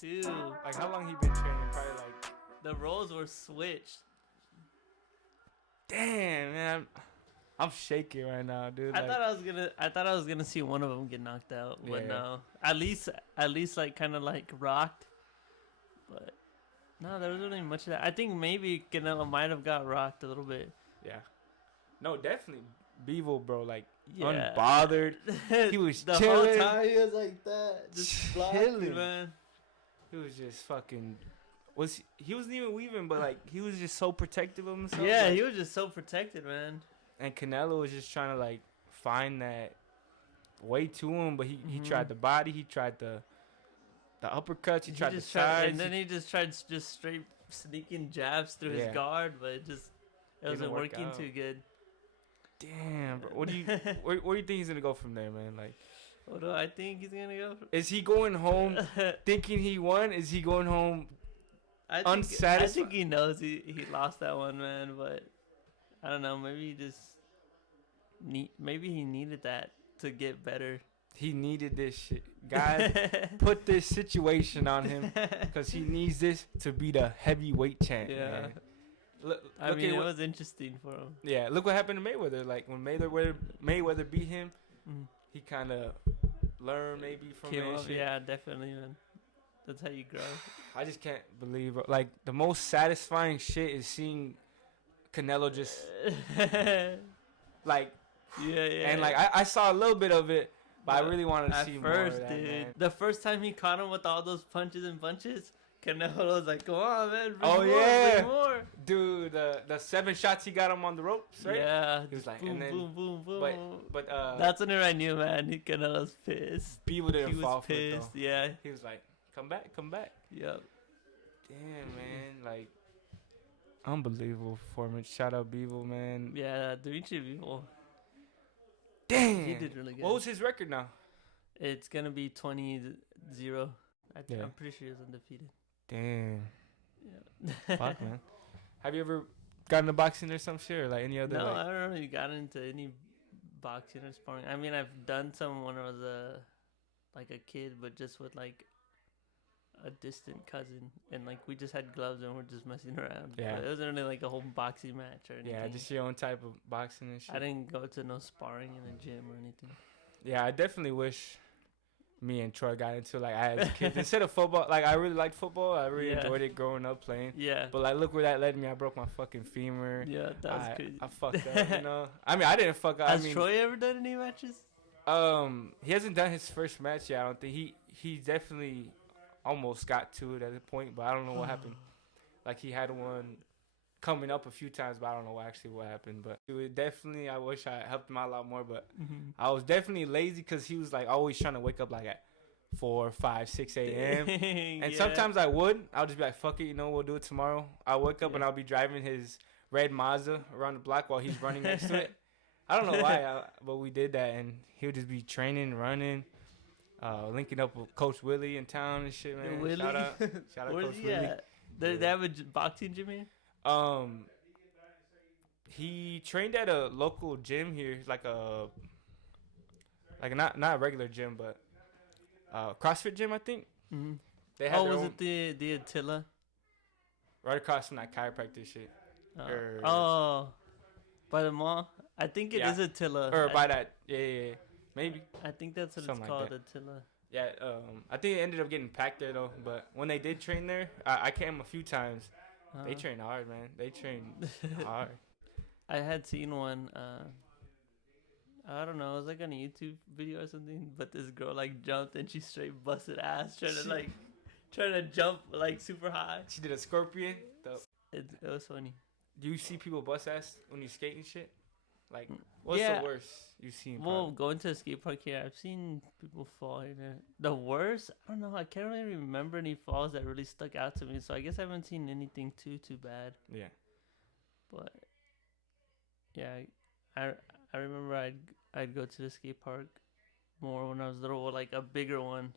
too. Like, how long he been training? Probably like. The roles were switched. Damn, man. I'm shaking right now, dude. I thought I was gonna see one of them get knocked out, but Yeah. no. At least like kind of like rocked. But no, there wasn't really much of that. I think maybe Canelo might have got rocked a little bit. Yeah. No, definitely. Bivol, bro, like, Yeah. unbothered. He was the chilling. whole time he was like that, just blocking, Chilling. man. He was just fucking. He wasn't even weaving, but like he was just so protective of himself. Yeah, like, he was just so protected, man. And Canelo was just trying to like find that way to him, but he tried the body, he tried the uppercuts, he tried the sides, and then he just tried just straight sneaking jabs through his guard, but it wasn't working too good. Damn, bro. What do you where do you think he's gonna go from there, man? Like, what do I think he's gonna go? Is he going home thinking he won? Is he going home unsatisfied? I think he knows he lost that one, man. But I don't know. Maybe maybe he needed that to get better. He needed this shit. God put this situation on him because he needs this to be the heavyweight champ. Yeah. Man. Look it was interesting for him. Yeah, look what happened to Mayweather. Like when Mayweather beat him, he kind of learned maybe from that shit. Yeah, definitely, man. That's how you grow. I just can't believe it. Like the most satisfying shit is seeing Canelo just like and like I saw a little bit of it, but I really wanted to see more of that, dude. Man. The first time he caught him with all those punches and bunches, Canelo was like, "Come on, man! Bring more. Dude, the 7 shots he got him on the ropes, right? Yeah, he was like, boom, and then, boom, boom, boom. But that's when I knew, man. Canelo's pissed. People didn't fall for it, though. Yeah, he was like, "Come back." Yep. Damn, man, like unbelievable performance. Shout out Bivol, man. Yeah, Bivol. Damn, he did really good. What was his record now? It's gonna be 20-0. I'm pretty sure he's undefeated. Damn. Yeah. Fuck, man. Have you ever gotten into boxing or some shit or like any other? No, like... I don't really got into any boxing or sparring. I mean, I've done some when I was like a kid, but just with like a distant cousin, and like we just had gloves and we're just messing around. Yeah, but it wasn't really like a whole boxing match or anything. Yeah, just your own type of boxing and shit. I didn't go to no sparring in the gym or anything. Yeah, I definitely wish me and Troy got into like as a kid instead of football. Like I really liked football. I really enjoyed it growing up playing. Yeah. But like, look where that led me. I broke my fucking femur. Yeah, that was crazy. I fucked up. You know. I mean, I didn't fuck up. Has Troy ever done any matches? He hasn't done his first match yet. I don't think he definitely almost got to it at a point, but I don't know what happened. Like he had one coming up a few times, but I don't know what happened. But it was definitely, I wish I helped him out a lot more, but I was definitely lazy because he was like always trying to wake up like at 4, 5, 6 a.m. And sometimes I'll just be like, fuck it, you know, we'll do it tomorrow. I'll wake up and I'll be driving his red Mazda around the block while he's running next to it. I don't know why, but we did that, and he'll just be training, running, linking up with Coach Willie in town and shit, man. Willie? Shout out Coach Willie. They have a boxing gym here? He trained at a local gym here, like not a regular gym, but CrossFit gym, I think. Mm-hmm. They had was it the Attila? Right across from that chiropractic shit. By the mall? I think it is Attila. Or by that, yeah, maybe. I think that's what something it's called, Attila. Yeah, I think it ended up getting packed there though. But when they did train there, I came a few times. They train hard, man. They train hard. I had seen one. I don't know. It was like on a YouTube video or something. But this girl like jumped and she straight busted ass trying to jump like super high. She did a scorpion. It was funny. Do you see people bust ass when you skate and shit? Like, what's the worst you've seen? Well, going to a skate park here, I've seen people fall in there. The worst? I don't know. I can't really remember any falls that really stuck out to me. So I guess I haven't seen anything too bad. Yeah. But yeah, I remember I'd go to the skate park more when I was little, or like a bigger one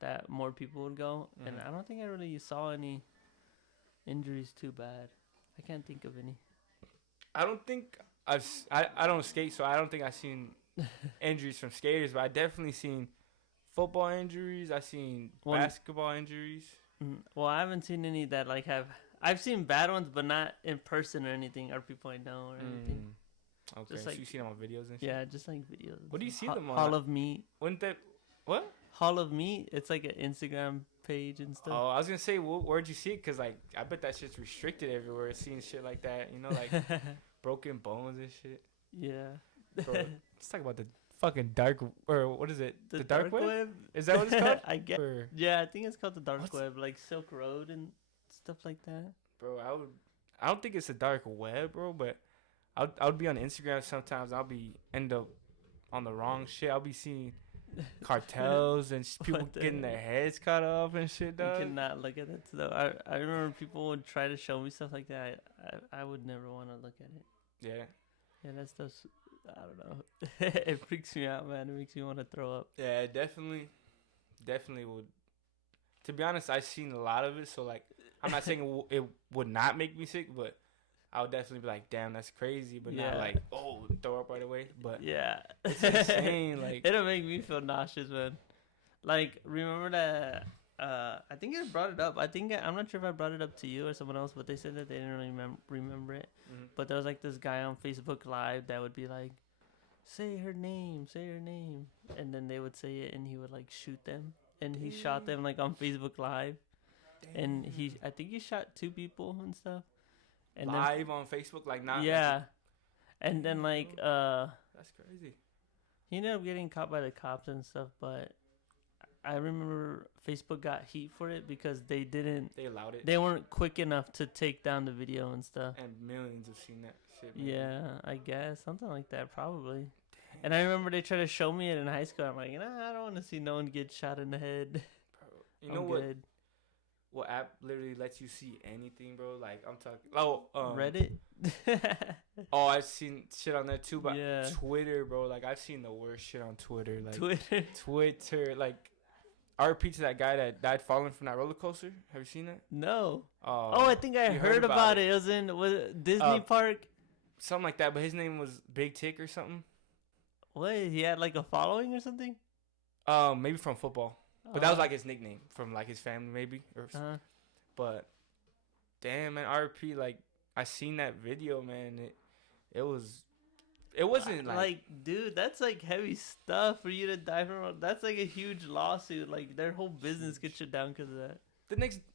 that more people would go. And I don't think I really saw any injuries too bad. I can't think of any. I don't think I don't skate, so I don't think I've seen injuries from skaters, but I definitely seen football injuries. I seen basketball injuries. Well, I haven't seen any that like have. I've seen bad ones, but not in person or anything, or people I know or anything. Okay, Just so like, you see them on videos and shit? Yeah, just like videos. What do you see them on? Hall of Meat. Wouldn't that... What? Hall of Meat. It's like an Instagram page and stuff. Oh, I was going to say, where'd you see it? Because, like, I bet that shit's restricted everywhere, seeing shit like that. You know, like, broken bones and shit. Yeah. Bro, let's talk about the fucking dark... Or what is it? The dark web? Is that what it's called? I guess. Yeah, I think it's called the dark web. Like Silk Road and stuff like that. Bro, I don't think it's a dark web, bro, but... I would be on Instagram sometimes. I'll be end up on the wrong shit. I'll be seeing cartels and people getting their heads cut off and shit, dog. You cannot look at it, though. I remember people would try to show me stuff like that. I would never want to look at it. Yeah. Yeah, that stuff's... I don't know. It freaks me out, man. It makes me want to throw up. Yeah, it definitely would. To be honest, I've seen a lot of it, so, like, I'm not saying it would not make me sick, but... I would definitely be like, damn, that's crazy, but not like, oh, throw up right away. But yeah, it's insane. Like, it'll make me feel nauseous, man. Like, remember that? I think I brought it up. I'm not sure if I brought it up to you or someone else, but they said that they didn't really remember it. Mm-hmm. But there was like this guy on Facebook Live that would be like, say her name, and then they would say it, and he would like shoot them, and he shot them like on Facebook Live, and I think he shot 2 people and stuff. And live then, on Facebook, like not. Yeah, like, and then like that's crazy. He ended up getting caught by the cops and stuff, but I remember Facebook got heat for it because they allowed it. They weren't quick enough to take down the video and stuff. And millions have seen that shit. Maybe. Yeah, I guess something like that probably. Damn. And I remember they tried to show me it in high school. I'm like, nah, I don't want to see no one get shot in the head. Bro, you know what? Good. What app literally lets you see anything, bro? Like, I'm talking... Reddit? I've seen shit on there, too. But Twitter, bro. Like, I've seen the worst shit on Twitter. Like, Twitter. Like, RP to that guy that died falling from that roller coaster. Have you seen that? No. I think I heard about it. It was in Disney Park? Something like that. But his name was Big Tick or something. What? He had, like, a following or something? Maybe from football. But that was like his nickname from like his family, maybe. But damn, man, RP, like I seen that video, man. It wasn't like dude, that's like heavy stuff for you to die from. That's like a huge lawsuit. Like their whole business gets shut down because of that.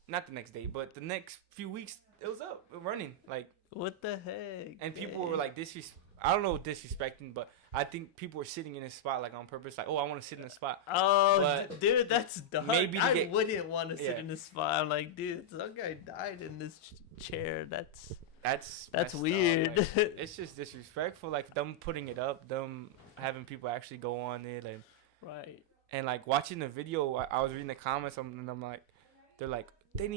Not the next day, but the next few weeks, it was up running. Like what the heck? And people were like I don't know disrespecting, but I think people were sitting in a spot like on purpose, like, oh, I want to sit in a spot. Oh, but dude, that's dark. Maybe I wouldn't want to sit in a spot. I'm like, dude, some guy died in this chair. That's weird. Like, it's just disrespectful. Like them putting it up, them having people actually go on it, and right. And like watching the video, I was reading the comments, and I'm like, they're like. They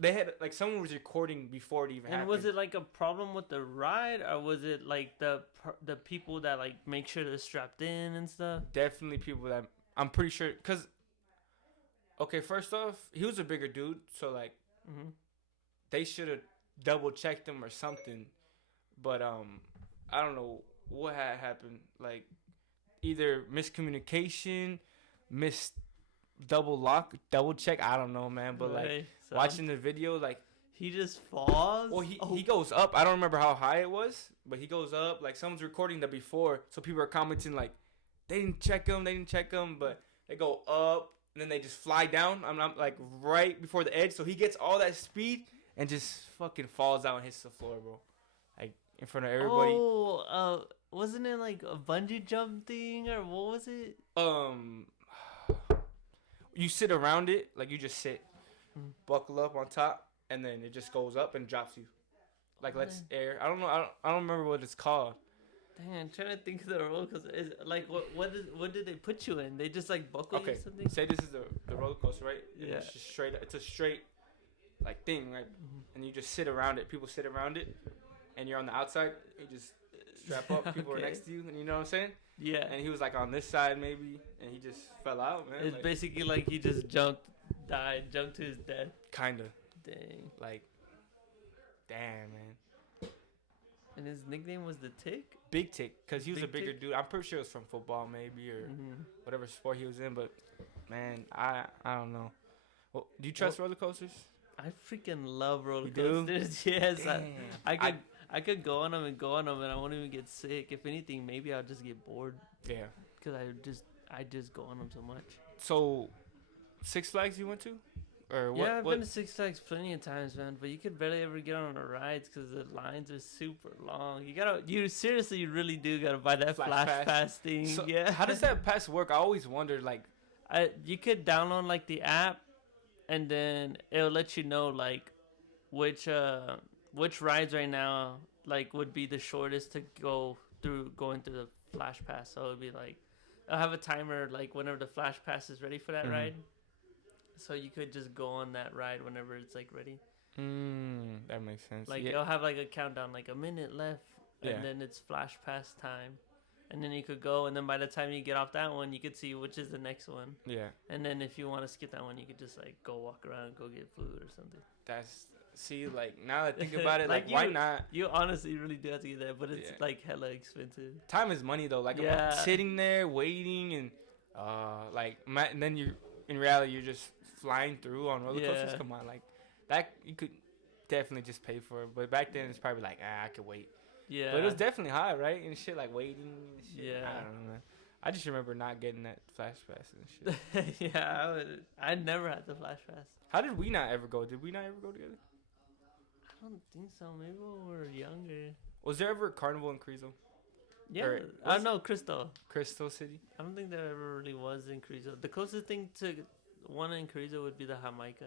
had, like, someone was recording before it even happened. And was it, like, a problem with the ride, or was it, like, the people that, like, make sure they're strapped in and stuff? Definitely people that, I'm pretty sure, because, okay, first off, he was a bigger dude, so, like, they should have double-checked him or something, but, I don't know what had happened, like, either miscommunication, double check, I don't know, man, but, like, watching the video, like, he just falls. Well, he goes up. I don't remember how high it was, but he goes up. Like someone's recording the before, so people are commenting like, they didn't check him, but they go up and then they just fly down. I'm like right before the edge, so he gets all that speed and just fucking falls out and hits the floor, bro, like in front of everybody. Wasn't it like a bungee jump thing or what was it? You sit around it, like you just sit, buckle up on top, and then it just goes up and drops you. Like lets air. I don't know. I don't remember what it's called. Dang, I'm trying to think of the roller coaster. Is like what did they put you in? They just like buckle you or something? Say this is the roller coaster, right? Yeah. It's just straight. It's a straight like thing, right? And you just sit around it. People sit around it, and you're on the outside. You just strap up. People are next to you, and you know what I'm saying? Yeah. And he was like on this side maybe, and he just fell out, man. It's like, basically like he just jumped to his death. Kinda. Dang. Like, damn, man. And his nickname was the Tick? Big Tick, because he was a bigger dude. I'm pretty sure it was from football maybe or whatever sport he was in, but Man, I don't know. Well, do you trust roller coasters? I freaking love roller You do? coasters. Yes, Damn. I could go on them and go on them, and I won't even get sick. If anything, maybe I'll just get bored Yeah. because I just go on them so much. So, Six Flags you went to, or what? Yeah, I've what? been to Six Flags plenty of times, man. But you could barely ever get on the rides because the lines are super long. You seriously, you really do gotta buy that flash pass thing. So, yeah. How does that pass work? I always wondered, like. You could download like the app, and then it'll let you know like which rides right now like would be the shortest to go through going through the flash pass. So it'd be like I'll have a timer like whenever the flash pass is ready for that ride. So you could just go on that ride whenever it's like ready. That makes sense. Like it'll have like a countdown, like a minute left, and then it's flash pass time. And then you could go, and then by the time you get off that one, you could see which is the next one. Yeah. And then if you want to skip that one, you could just like go walk around, go get food or something. Like now that I think about it, like why not? You honestly really do have to get that, but it's like hella expensive. Time is money though. Like I'm sitting there waiting and and then in reality you're just flying through on roller coasters. Come on, like that you could definitely just pay for it. But back then it's probably like I could wait. Yeah. But it was definitely hot, right? And shit like waiting and shit. Yeah. I don't know, man. I just remember not getting that flash pass and shit. Yeah, I never had the flash pass. How did we not ever go? Did we not ever go together? I don't think so. Maybe when we were younger. Was there ever a carnival in Carrizo? Yeah. I don't know, Crystal City? I don't think there ever really was in Carrizo. The closest thing to one in Carrizo would be the Jamaica.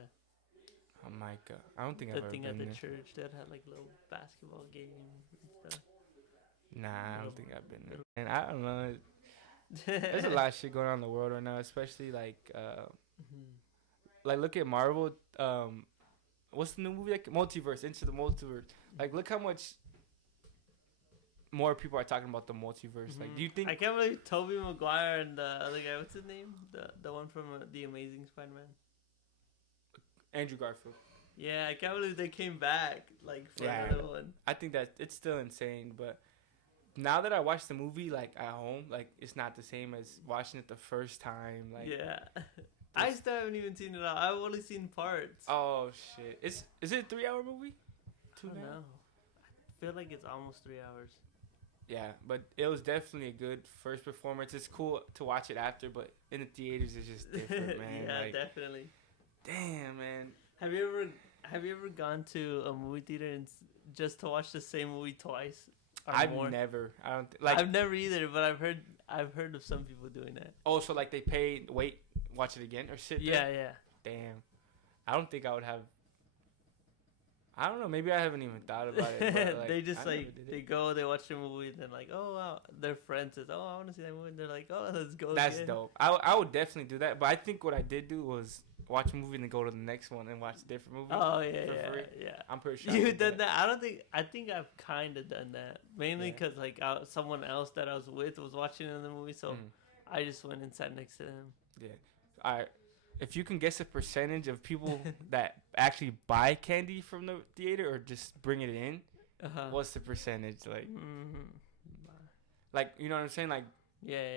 Jamaica. I don't think I've ever been there. The thing at the church that had like little basketball games and stuff. Nah, I don't think I've been there. And I don't know. There's a lot of shit going on in the world right now, especially like look at Marvel. What's the new movie? Like Multiverse, Into the Multiverse. Like look how much more people are talking about the multiverse. Like, do you think? I can't believe Tobey Maguire and the other guy. What's his name? The one from the Amazing Spider-Man. Andrew Garfield. Yeah, I can't believe they came back like for another one. I think that it's still insane, but now that I watch the movie like at home, like it's not the same as watching it the first time. Like I still haven't even seen it all. I've only seen parts. Oh shit! Is it a 3-hour movie? I don't know. I feel like it's almost 3 hours. Yeah, but it was definitely a good first performance. It's cool to watch it after, but in the theaters it's just different, man. Yeah, like, definitely. Damn, man. Have you ever gone to a movie theater and just to watch the same movie twice? I've never. I don't I've never either, but I've heard of some people doing that. Oh, so like they paid, watch it again or sit there? Yeah. Damn. I don't think I would have. I don't know. Maybe I haven't even thought about it. But like, they just they go, they watch the movie, and then like, oh wow, their friend says, oh, I want to see that movie, and they're like, oh, let's go. That's dope. I would definitely do that, but I think what I did do was watch a movie and then go to the next one and watch a different movie. Oh yeah. I'm pretty sure you've done that. I think I've kind of done that, mainly because like someone else that I was with was watching the movie, so I just went and sat next to them. Yeah. All right. If you can guess a percentage of people that actually buy candy from the theater or just bring it in, what's the percentage? Like, like you know what I'm saying? Like,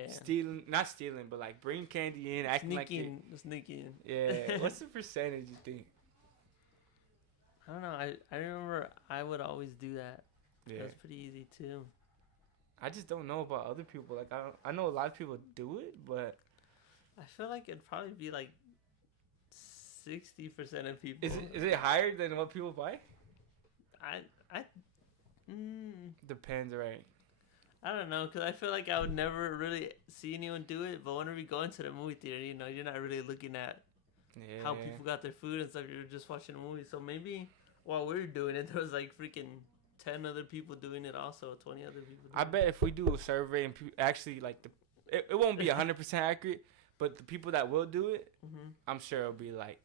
stealing, not stealing, but like bringing candy in, acting sneaking. Yeah. What's the percentage you think? I don't know. I remember I would always do that. Yeah. That's pretty easy too. I just don't know about other people. Like I know a lot of people do it, but I feel like it'd probably be like 60% of people. Is it higher than what people buy? Depends, right? I don't know, because I feel like I would never really see anyone do it, but whenever you go into the movie theater, you know, you're not really looking at how people got their food and stuff. You're just watching a movie. So maybe while we were doing it, there was like freaking 10 other people doing it also, 20 other people doing I bet if we do a survey and actually like it won't be 100% accurate, but the people that will do it, I'm sure it'll be like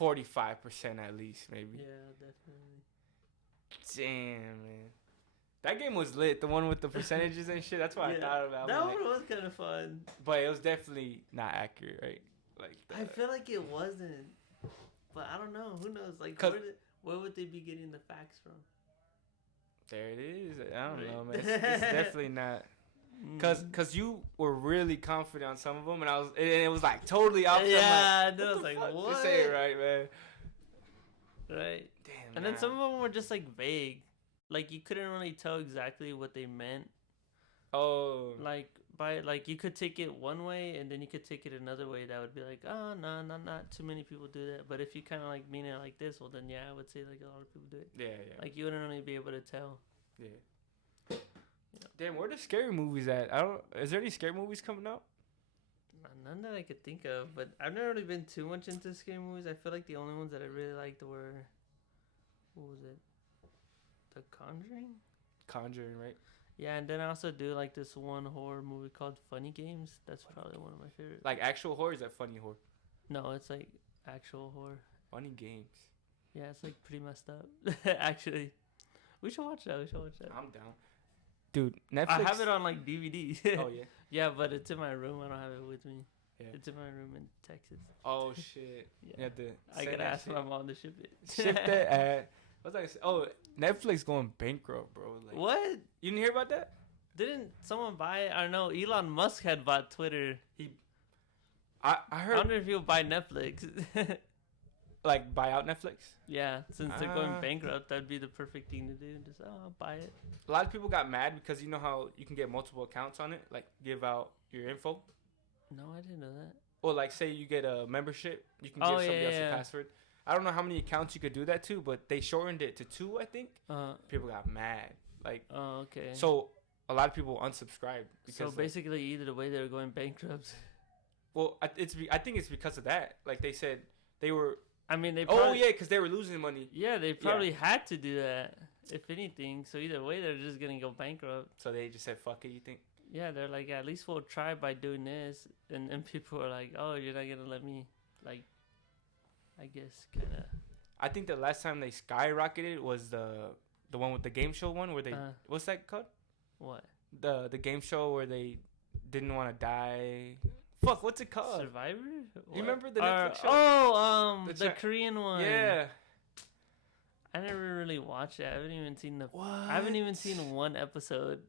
45% at least, maybe. Yeah, definitely. Damn, man. That game was lit. The one with the percentages and shit. That's why I thought about it. That one was kind of fun. But it was definitely not accurate, right? Like I feel like it wasn't. But I don't know. Who knows? Like, where would they be getting the facts from? There it is. I don't know, man. It's definitely not. Cause you were really confident on some of them, and it was like totally opposite. Yeah, I'm and then I was like, fuck? what? This ain't right, man. Right. Damn. And then some of them were just like vague, like you couldn't really tell exactly what they meant. Oh. Like you could take it one way and then you could take it another way. That would be like, oh no, not too many people do that. But if you kind of like mean it like this, well then yeah, I would say like a lot of people do it. Yeah, yeah. Like you wouldn't really be able to tell. Yeah. Damn, where the scary movies at? Is there any scary movies coming out? None that I could think of, but I've never really been too much into scary movies. I feel like the only ones that I really liked were, what was it? The Conjuring? Conjuring, right? Yeah, and then I also do like this one horror movie called Funny Games. That's probably one of my favorites. Like actual horror, or is that funny horror? No, it's like actual horror. Funny Games. Yeah, it's like pretty messed up. Actually, we should watch that. I'm down. Dude, Netflix. I have it on like DVD. Oh yeah. Yeah, but it's in my room. I don't have it with me. Yeah. It's in my room in Texas. Oh shit. Yeah. I gotta ask my mom to ship it. Ship that at. What's I say? Oh, Netflix going bankrupt, bro. Like, what? You didn't hear about that? Didn't someone buy it? I don't know. Elon Musk had bought Twitter. I heard. I wonder if he'll buy Netflix. Like buy out Netflix? Yeah, since they're going bankrupt, that'd be the perfect thing to do. Just I'll buy it. A lot of people got mad because you know how you can get multiple accounts on it, like give out your info. No, I didn't know that. Or like say you get a membership, you can give somebody else a password. I don't know how many accounts you could do that to, but they shortened it to 2, I think. People got mad. Like, oh, okay. So a lot of people unsubscribed. So basically, either the way they were going bankrupt. Well, I think it's because of that. Like they said, they were. I mean, they. Because they were losing money. Yeah, they probably had to do that, if anything. So either way, they're just gonna go bankrupt. So they just said, "Fuck it." You think? Yeah, they're like, at least we'll try by doing this, and people are like, "Oh, you're not gonna let me," like, I guess kind of. I think the last time they skyrocketed was the one with the game show one where they what's that called? What? The game show where they didn't want to die. Fuck, what's it called? Survivor? You remember the Netflix show? Oh, the Korean one. Yeah. I never really watched it. I haven't even seen What? I haven't even seen one episode.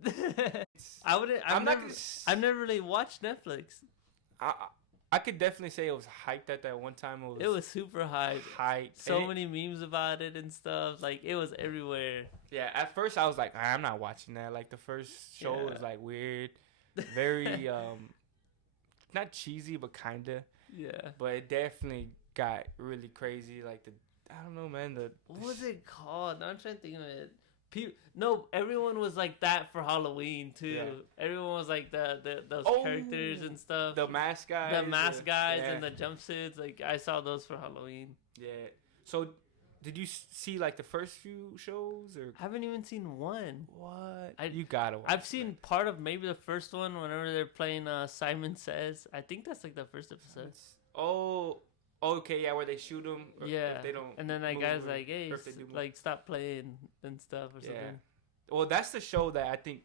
I've never really watched Netflix. I could definitely say it was hyped at that one time. It was super hyped. So many memes about it and stuff. Like it was everywhere. Yeah. At first I was like, I'm not watching that. Like the first show was like weird, very not cheesy, but kinda. Yeah. But it definitely got really crazy. Like I don't know, man. What was it called? Now I'm trying to think of it. Everyone was like that for Halloween too. Yeah. Everyone was like those characters and stuff. The mask guys. And the jumpsuits. Like I saw those for Halloween. Yeah. So, did you see like the first few shows or? I haven't even seen one. What? You gotta watch. I've seen part of maybe the first one whenever they're playing Simon Says. I think that's like the first episode. Oh. Okay, yeah, where they shoot them. Yeah. If they don't. And then that guy's like, hey, like stop playing and stuff or something. Well, that's the show that I think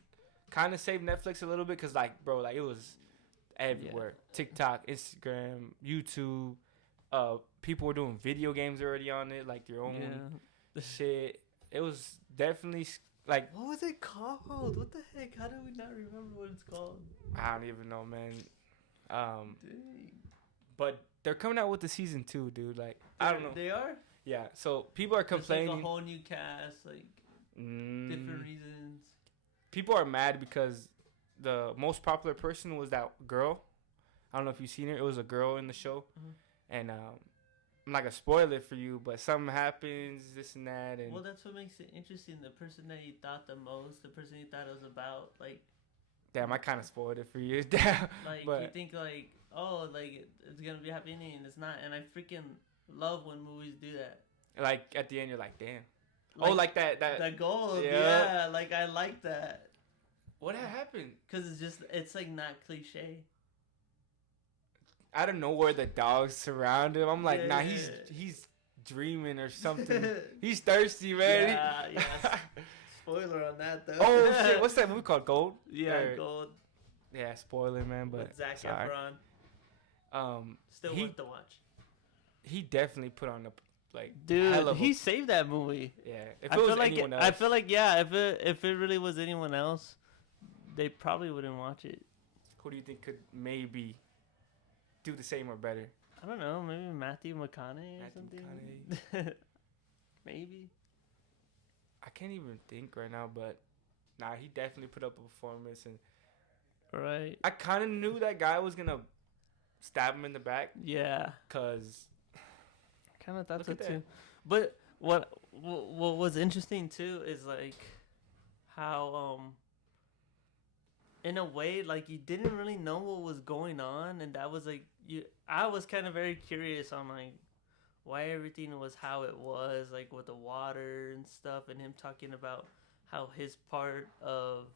kind of saved Netflix a little bit because, like, bro, like it was everywhere. Yeah. TikTok, Instagram, YouTube. People were doing video games already on it, like their own shit. It was definitely like. What was it called? What the heck? How do we not remember what it's called? I don't even know, man. Dang. But they're coming out with the season 2, dude. Like I don't know. They are. Yeah. So people are complaining. Like a whole new cast, like different reasons. People are mad because the most popular person was that girl. I don't know if you've seen her. It was a girl in the show, and I'm not gonna spoil it for you, but something happens, this and that, and well, that's what makes it interesting. The person that you thought the most, the person you thought it was about, like. Damn, I kind of spoiled it for you. Damn. Like you think like, oh, like it's gonna be happy ending, and it's not. And I freaking love when movies do that. Like at the end, you're like, damn. Like that. The gold, yeah. Like I like that. What happened? Because it's like not cliche. Out of nowhere, the dogs surround him. I'm like, nah, he's dreaming or something. He's thirsty, man. Yeah. Spoiler on that though. Oh shit! What's that movie called? Gold? Yeah, Gold. Yeah, spoiler, man. But with Zac Efron. Still worth the watch. He definitely put on the dude. He saved that movie. Yeah. If it was anyone else, I feel like if it really was anyone else, they probably wouldn't watch it. Who do you think could maybe do the same or better? I don't know. Maybe Matthew McConaughey or something. Maybe. I can't even think right now, but nah, he definitely put up a performance, and right. I kind of knew that guy was gonna stab him in the back. Yeah. Cause I kind of thought so too. But what was interesting too is like how in a way like you didn't really know what was going on, and that was like I was kind of very curious on like why everything was how it was, like with the water and stuff, and him talking about how his part of,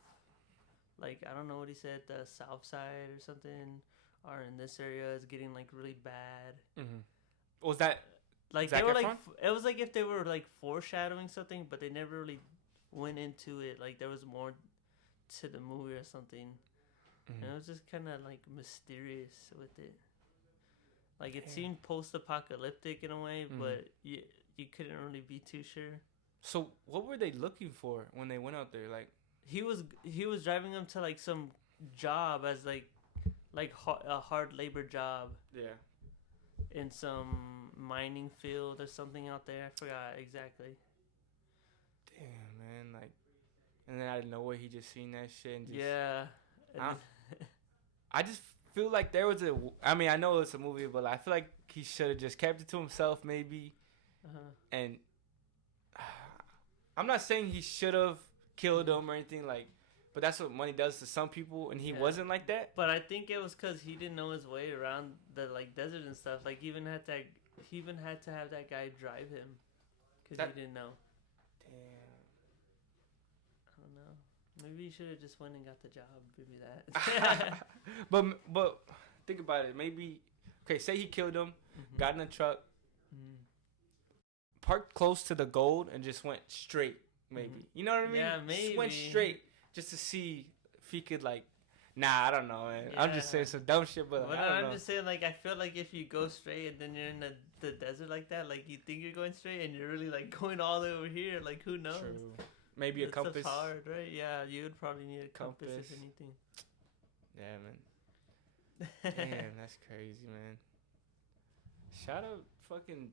like, I don't know what he said, the south side or something, or in this area is getting like really bad. Mm-hmm. Was that like Zac they were Efron? like it was like if they were like foreshadowing something, but they never really went into it. Like there was more to the movie or something. Mm-hmm. And it was just kind of like mysterious with it. Like it seemed post-apocalyptic in a way, but you couldn't really be too sure. So what were they looking for when they went out there? Like he was driving them to like some job as like a hard labor job. Yeah. In some mining field or something out there. I forgot exactly. Damn, man, like, and then out of nowhere he just seen that shit and just yeah. I just feel like there was I mean, I know it's a movie, but I feel like he should have just kept it to himself, maybe. And I'm not saying he should have killed him or anything, like, but that's what money does to some people, and he wasn't like that. But I think it was because he didn't know his way around the like desert and stuff. Like he even had to have that guy drive him because he didn't know. Damn. I don't know. Maybe he should have just went and got the job. Maybe that. but think about it. Maybe say he killed him, got in a truck, parked close to the gold, and just went straight. Maybe you know what I mean? Yeah, maybe just went straight just to see if he could like. Nah, I don't know, man. Yeah. I'm just saying some dumb shit, but I'm just saying, like, I feel like if you go straight and then you're in the desert like that, like, you think you're going straight and you're really, like, going all the way over here. Like, who knows? True. Maybe a compass. That's hard, right? Yeah, you would probably need a compass if anything. Yeah, man. Damn, that's crazy, man. Shout out fucking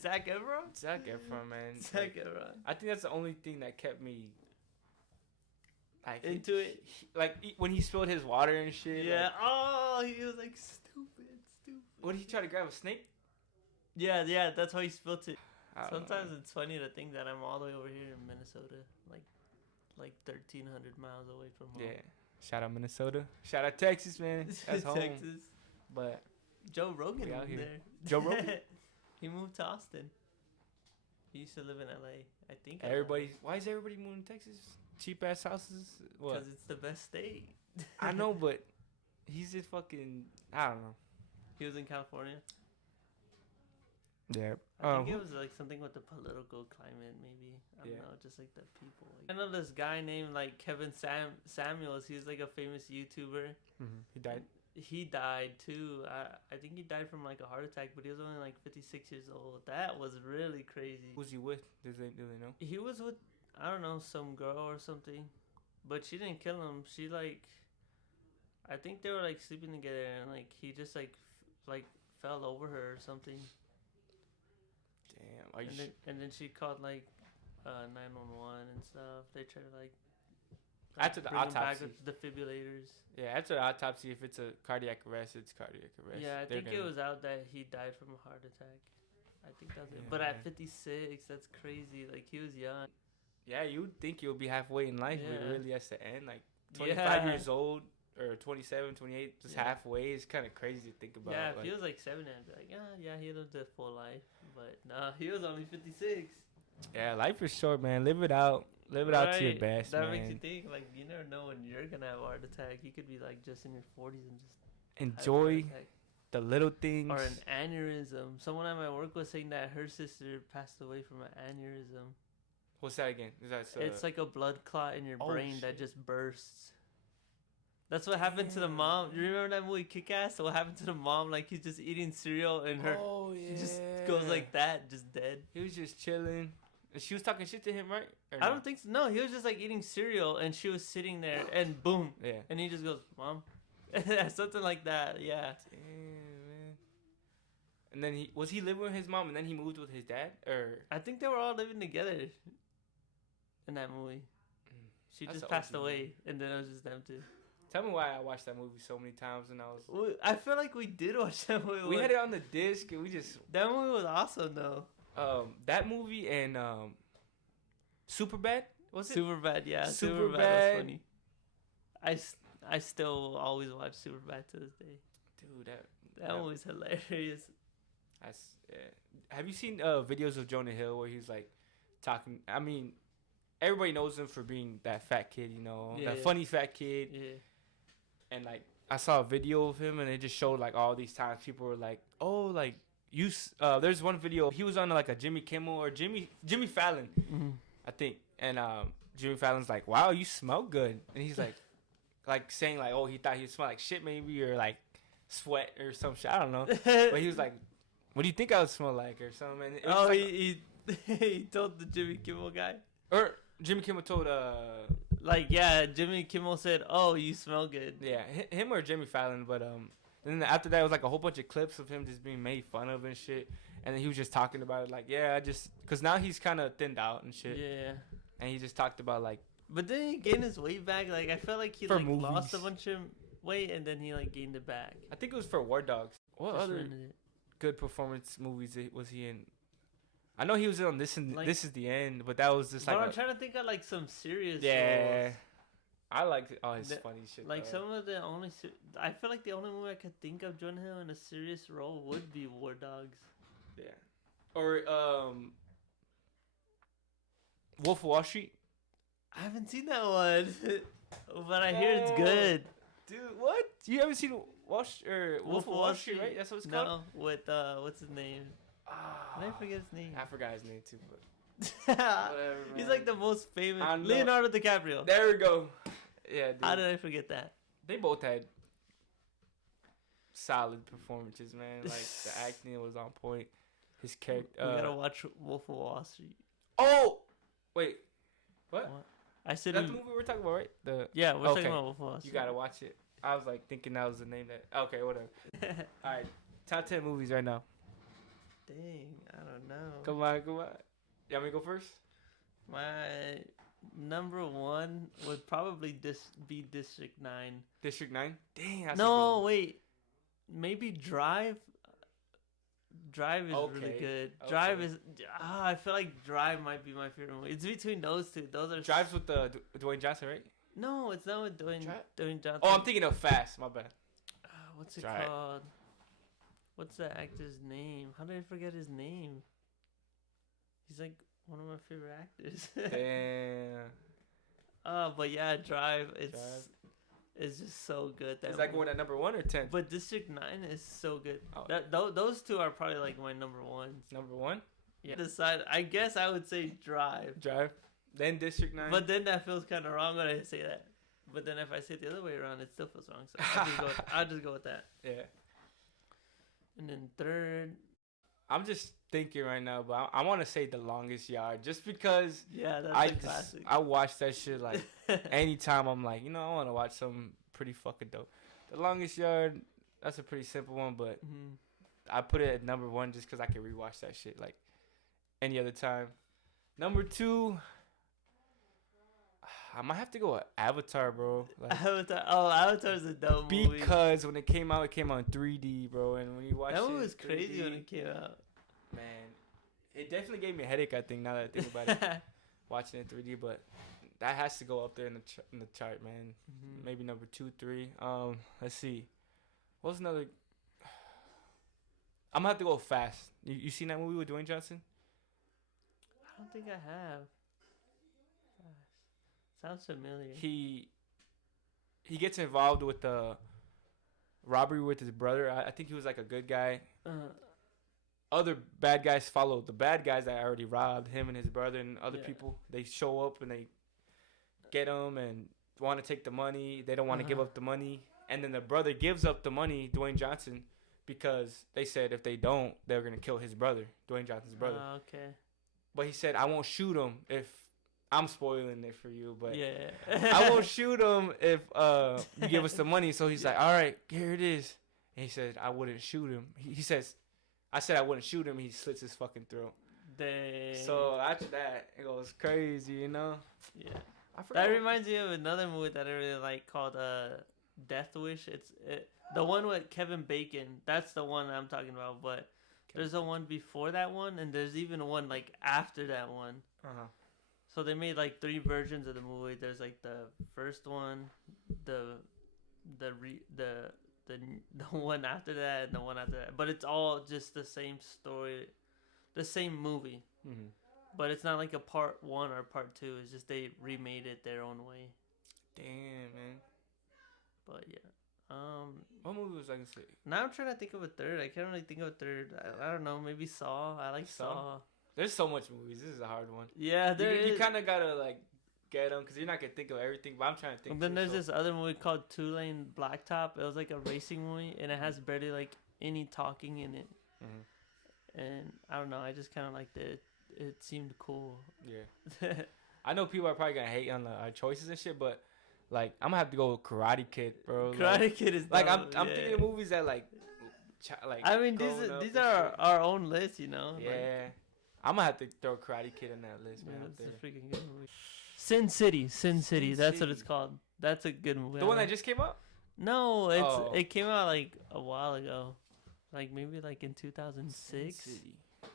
Zac Efron? Zac Efron, man. Zac Efron. I think that's the only thing that kept me like into it. Like when he spilled his water and shit. Yeah. Like, he was like stupid. What did he try to grab a snake? Yeah. That's how he spilled it. Sometimes it's funny to think that I'm all the way over here in Minnesota, like 1,300 miles away from home. Yeah. Shout out Minnesota. Shout out Texas, man. That's home. Texas. But Joe Rogan moved there. Joe Rogan? He moved to Austin. He used to live in LA. I think. Why is everybody moving to Texas? Cheap ass houses? What? Because it's the best state. I know, but he's just fucking. I don't know. He was in California. Yeah. I think it was like something with the political climate, maybe. I don't know, just like the people. Like, I know this guy named like Kevin Samuels. He was like a famous YouTuber. Mm-hmm. He died. He died too. I think he died from like a heart attack, but he was only like 56 years old. That was really crazy. Who's he with? Do they know? He was with, I don't know, some girl or something, but she didn't kill him. She like, I think they were like sleeping together, and like he just like fell over her or something. Damn. And then she called like 911 and stuff. They tried to like after the autopsy, back with defibrillators. Yeah, after the autopsy, if it's a cardiac arrest, it's cardiac arrest. Yeah, I think it was out that he died from a heart attack. I think that's it. But at 56, that's crazy. Like, he was young. Yeah, you would think you'll be halfway in life, but really that's the end. Like, 25 years old or 27, 28, just halfway. It's kind of crazy to think about. Yeah, if he was like 70, I'd be like, yeah, he lived a full life. But nah, he was only 56. Yeah, life is short, man. Live it out. Live it out to your best, that man. makes you think, like, you never know when you're going to have a heart attack. You could be, like, just in your 40s and just enjoy the little things. Or an aneurysm. Someone at my work was saying that her sister passed away from an aneurysm. What's that again? It's like a blood clot in your brain that just bursts. That's what happened to the mom. You remember that movie Kick-Ass? What happened to the mom? Like, he's just eating cereal and she just goes like that, just dead. He was just chilling. And she was talking shit to him, right? Or I no? don't think so. No, he was just like eating cereal, and she was sitting there, and boom, Yeah. and he just goes, "Mom," something like that. Yeah. Damn, man. And then he living with his mom, and then he moved with his dad, or I think they were all living together in that movie. She That's just an passed OG away, movie. and then it was just them two. Tell me why I watched that movie so many times, and I was. I feel like we did watch that movie. We had it on the disc, and we just. That movie was awesome, though. That movie and Superbad, was it? Superbad, yeah. Superbad. Was funny. I still always watch Superbad to this day. Dude, that movie's hilarious. Yeah. Have you seen videos of Jonah Hill where he's like talking? I mean, everybody knows him for being that fat kid, you know, funny fat kid. Yeah. And like, I saw a video of him, and it just showed like all these times people were like, "Oh, like you." There's one video he was on like a Jimmy Kimmel or Jimmy Fallon, I think, and Jimmy Fallon's like, "Wow, you smell good," and he's like saying like, "Oh, he thought he smelled like shit maybe, or like sweat or some shit. I don't know," but he was like, "What do you think I would smell like?" or something. And oh, like, he told the Jimmy Kimmel guy. Or Jimmy Kimmel told like, yeah, Jimmy Kimmel said, "Oh, you smell good." Yeah, him or Jimmy Fallon, but and then after that it was like a whole bunch of clips of him just being made fun of and shit, and then he was just talking about it like, yeah, I just because now he's kind of thinned out and shit. Yeah. And he just talked about like. But then he gained his weight back. Like I felt like he like lost a bunch of weight and then he like gained it back. I think it was for War Dogs. What Just other good performance movies was he in? I know he was in This Is the End, but that was just like. But I'm trying to think of like some serious. Yeah. roles. I like his funny shit. Like though. some of the only, I feel like the only movie I could think of Jonah Hill in a serious role would be War Dogs. Yeah. Or Wolf of Wall Street. I haven't seen that one, but I hear it's good. Dude, what? You haven't seen Wolf of Wall Street, right? That's what it's called. No, with what's his name? Did I forget his name? I forgot his name too, but whatever. He's like the most famous. I know. Leonardo DiCaprio. There we go. Yeah, dude. How did I forget that? They both had solid performances, man. Like the acting was on point. His character. We gotta watch Wolf of Wall Street. Oh, wait. What? I said that's the movie we're talking about, right? We're talking about Wolf of Wall Street. You gotta watch it. I was like thinking that was the name that. Okay, whatever. All right, top 10 movies right now. Dang, I don't know. Come on. You want me to go first? My number one would probably be District 9. District 9? Dang. That's no, wait. Maybe Drive. Drive is really good. Drive is. I feel like Drive might be my favorite movie. It's between those two. Those are. Drive's with Dwayne Johnson, right? No, it's not with Dwayne Johnson. Oh, I'm thinking of Fast. My bad. What's it called? What's the actor's name? How did I forget his name? He's like one of my favorite actors. Damn. But yeah, Drive. It's just so good. Is that going at number 1 or 10? But District 9 is so good. Oh. Those two are probably like my number ones. Number 1? Yeah. I guess I would say Drive. Then District 9. But then that feels kind of wrong when I say that. But then if I say it the other way around, it still feels wrong. So I'll just go with that. Yeah. And then third. I'm just thinking right now, but I want to say The Longest Yard just because. Yeah, that's a classic. I watch that shit like anytime I'm like, I want to watch something pretty fucking dope. The Longest Yard, that's a pretty simple one, but I put it at number 1 just because I can rewatch that shit like any other time. Number 2. I might have to go with Avatar, bro. Like, Avatar's a dope movie. Because when it came out in 3D, bro. And when you watch that it, movie was crazy when it came out. Man, it definitely gave me a headache, I think, now that I think about it. Watching it in 3D, but that has to go up there in the chart, man. Maybe number 2, 3. Let's see. What's another? I'm gonna have to go Fast. You seen that movie with Dwayne Johnson? I don't think I have. Sounds familiar. He gets involved with the robbery with his brother. I think he was like a good guy. Other bad guys follow the bad guys that already robbed him and his brother and other people. They show up and they get him and want to take the money. They don't want to give up the money. And then the brother gives up the money, Dwayne Johnson, because they said if they don't, they're going to kill his brother, Dwayne Johnson's brother. Okay. but he said I won't shoot him if I'm spoiling it for you, but Yeah. I won't shoot him if you give us the money. So he's like, all right, here it is. And he said I wouldn't shoot him. He says, I said I wouldn't shoot him. He slits his fucking throat. Dang. So after that, it goes crazy, you know. Yeah. That reminds me of another movie that I really like called Death Wish. The one with Kevin Bacon. That's the one I'm talking about. But there's a one before that one, and there's even one like after that one. So they made like 3 versions of the movie. There's like the first one, the one after that, and the one after that. But it's all just the same story, the same movie. Mm-hmm. But it's not like a part 1 or part 2. It's just they remade it their own way. Damn, man. But yeah. What movie was I gonna say? Now I'm trying to think of a third. I can't really think of a third. I don't know. Maybe Saw. I like Saw. There's so much movies. This is a hard one. Yeah, you kind of gotta like get them because you're not gonna think of everything. But I'm trying to think. And then there's this other movie called Two Lane Blacktop. It was like a racing movie, and it has barely like any talking in it. Mm-hmm. And I don't know. I just kind of liked it. It seemed cool. Yeah. I know people are probably gonna hate on our choices and shit, but like I'm gonna have to go with Karate Kid, bro. Karate Kid is like I'm thinking of movies that like I mean these are our own list, you know. Yeah. Like, I'm gonna have to throw Karate Kid in that list, man. That's a freaking good movie. Sin City. That's what it's called. That's a good movie. The one that just came out? No, it came out like a while ago, like maybe like in 2006. Sin City. I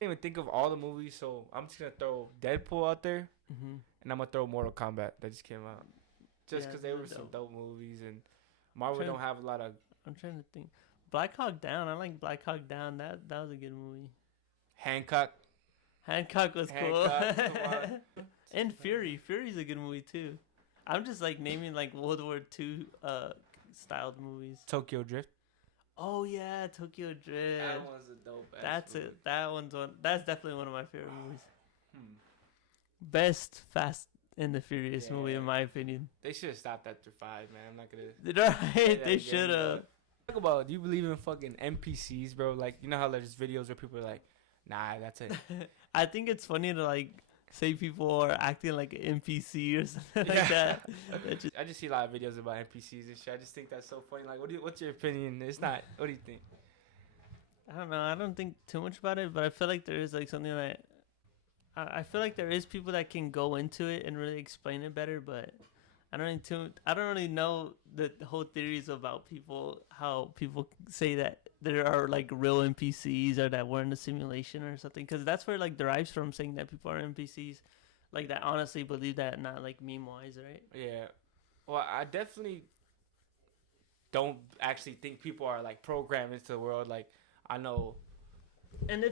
didn't even think of all the movies, so I'm just gonna throw Deadpool out there, and I'm gonna throw Mortal Kombat that just came out, just because they were some dope movies, and Marvel don't have a lot of. I'm trying to think. Black Hawk Down. I like Black Hawk Down. That was a good movie. Hancock was cool. And Fury. Fury's a good movie too. I'm just like naming like World War II styled movies. Tokyo Drift. Oh yeah, Tokyo Drift. That one's a dope ass movie. That's definitely one of my favorite movies. Best Fast and the Furious movie in my opinion. They should have stopped after 5, man. I'm not gonna. Right, they should have. Talk about, do you believe in fucking Npc'S, bro? Like, you know how there's videos where people are like, nah, that's it. I think it's funny to like say people are acting like an NPC or something like that. I just see a lot of videos about NPCs and shit. I just think that's so funny. Like, what's your opinion? It's not. What do you think? I don't know. I don't think too much about it, but I feel like there is like something that I feel like there is people that can go into it and really explain it better, but I don't really know the whole theories about people, how people say that there are like real NPCs or that we're in a simulation or something, because that's where like derives from, saying that people are NPCs, like that honestly believe that, not like meme wise, right? Yeah. Well, I definitely don't actually think people are like programmed into the world. Like, I know. And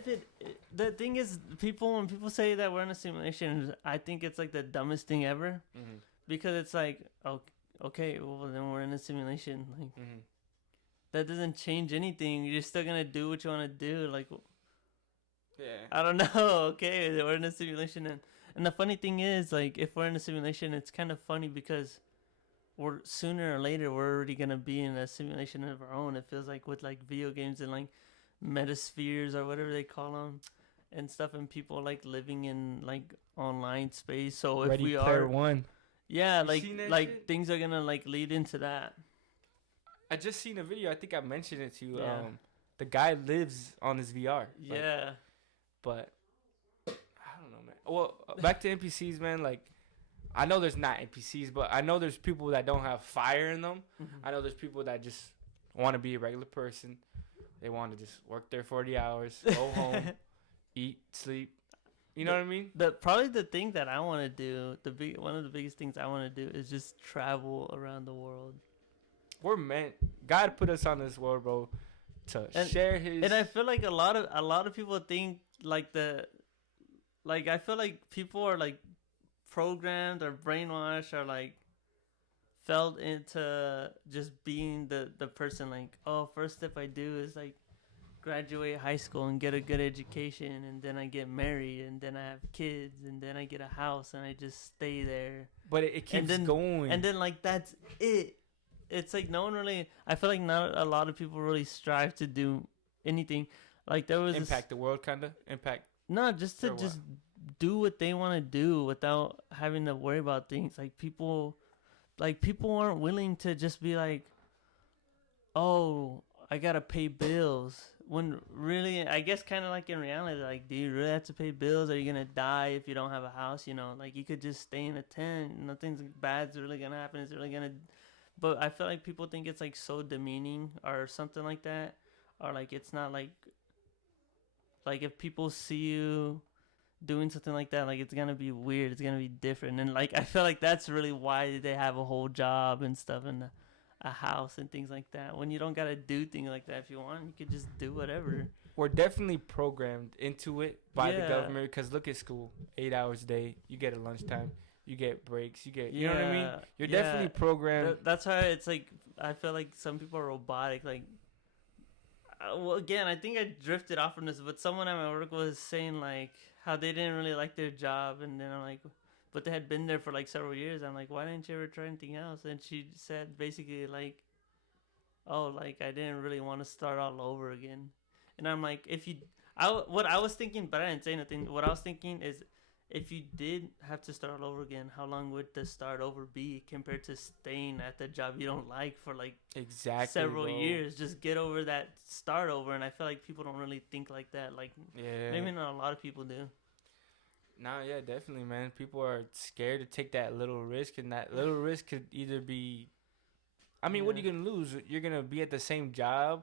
the thing is, when people say that we're in a simulation, I think it's like the dumbest thing ever. Mm-hmm. Because it's like, okay, well then we're in a simulation. Like, that doesn't change anything. You're still gonna do what you want to do. Like, yeah, I don't know. Okay, we're in a simulation, and the funny thing is, like, if we're in a simulation, it's kind of funny because we're sooner or later we're already gonna be in a simulation of our own. It feels like with like video games and like metaspheres or whatever they call them and stuff, and people like living in like online space. So if Ready we Player are One. Yeah, like things are gonna like lead into that. I just seen a video. I think I mentioned it to you. Yeah. The guy lives on his VR. Yeah. But I don't know, man. Well, back to NPCs, man. Like, I know there's not NPCs, but I know there's people that don't have fire in them. Mm-hmm. I know there's people that just want to be a regular person. They want to just work their 40 hours, go home, eat, sleep. You know what I mean? Probably the thing that I want to do, one of the biggest things I want to do is just travel around the world. We're meant. God put us on this world, bro, to share His. And I feel like a lot of people think like I feel like people are like programmed or brainwashed or like felt into just being the person. Like, oh, first step I do is like graduate high school and get a good education, and then I get married, and then I have kids, and then I get a house, and I just stay there. But it keeps going. And then like that's it. It's like no one really. I feel like not a lot of people really strive to do anything. Like there was impact the world, kinda impact. No, just to Or what? just do what they want to do without having to worry about things. Like people aren't willing to just be like, oh, I gotta pay bills. When really, I guess, kind of like in reality, like, do you really have to pay bills? Are you gonna die if you don't have a house? You know, like you could just stay in a tent. Nothing's bad's really gonna happen. It's really gonna. But I feel like people think it's like so demeaning or something like that, or like it's not like if people see you doing something like that, like it's gonna be weird. It's gonna be different, and like I feel like that's really why they have a whole job and stuff and a house and things like that. When you don't gotta do things like that, if you want, you could just do whatever. We're definitely programmed into it by the Yeah, government because look at school, 8 hours a day. You get a lunchtime, you get breaks, you get, you know what I mean? yeah, You're yeah. definitely programmed. That's why it's like I feel like some people are robotic. Like, well, again, I think I drifted off from this, but someone at my work was saying like how they didn't really like their job, and then I'm like, but they had been there for like several years. I'm like, why didn't you ever try anything else? And she said basically like, oh, like I didn't really want to start all over again. And I'm like, if you, what I was thinking, but I didn't say nothing. What I was thinking is, if you did have to start all over again, how long would the start over be compared to staying at the job you don't like for like Exactly, several bro. years? Just get over that start over. And I feel like people don't really think like that. Like, Yeah. maybe not a lot of people do. Nah, yeah, definitely, man. People are scared to take that little risk, and that little risk could either be. I mean, what are Yeah. you gonna lose? You're gonna be at the same job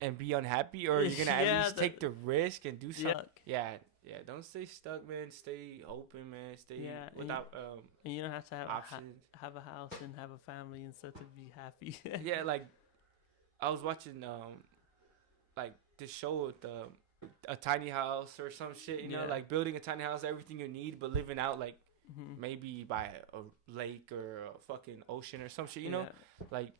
and be unhappy, or you're gonna at Yeah, least take the risk and do something. Yuck. Yeah, yeah. Don't stay stuck, man. Stay open, man. Stay Yeah, without And you don't have to have options. have a house and have a family and stuff to be happy. Yeah, like I was watching like this show with a tiny house or some shit. You know, Yeah. like building a tiny house, everything you need, but living out like Mhm. maybe by a lake or a fucking ocean or some shit. You know, like.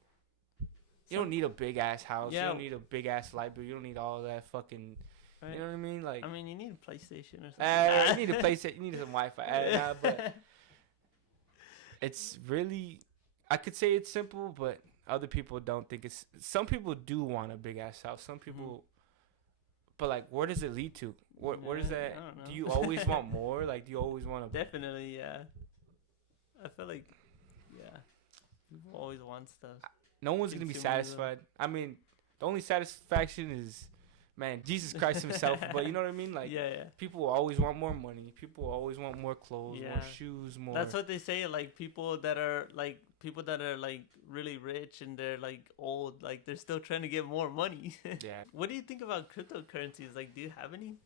You don't need a big ass house. Yeah. You don't need a big ass light bill. You don't need all that fucking. Right. You know what I mean? Like, I mean, you need a PlayStation or something. you need a place. You need some Wi-Fi. But it's really. I could say it's simple, but other people don't think it's. Some people do want a big ass house. Some people. But like, where does it lead to? What is that? I don't know. Do you always want more? Like, do you always want to? Definitely, yeah. I feel like, yeah, people always want stuff. No one's gonna be satisfied. I mean, the only satisfaction is, man, Jesus Christ Himself. But you know what I mean? Like, Yeah. people always want more money. People always want more clothes, more Yeah. shoes, more. That's what they say. Like people that are like really rich and they're like old, like they're still trying to get more money. Yeah. What do you think about cryptocurrencies? Like, do you have any?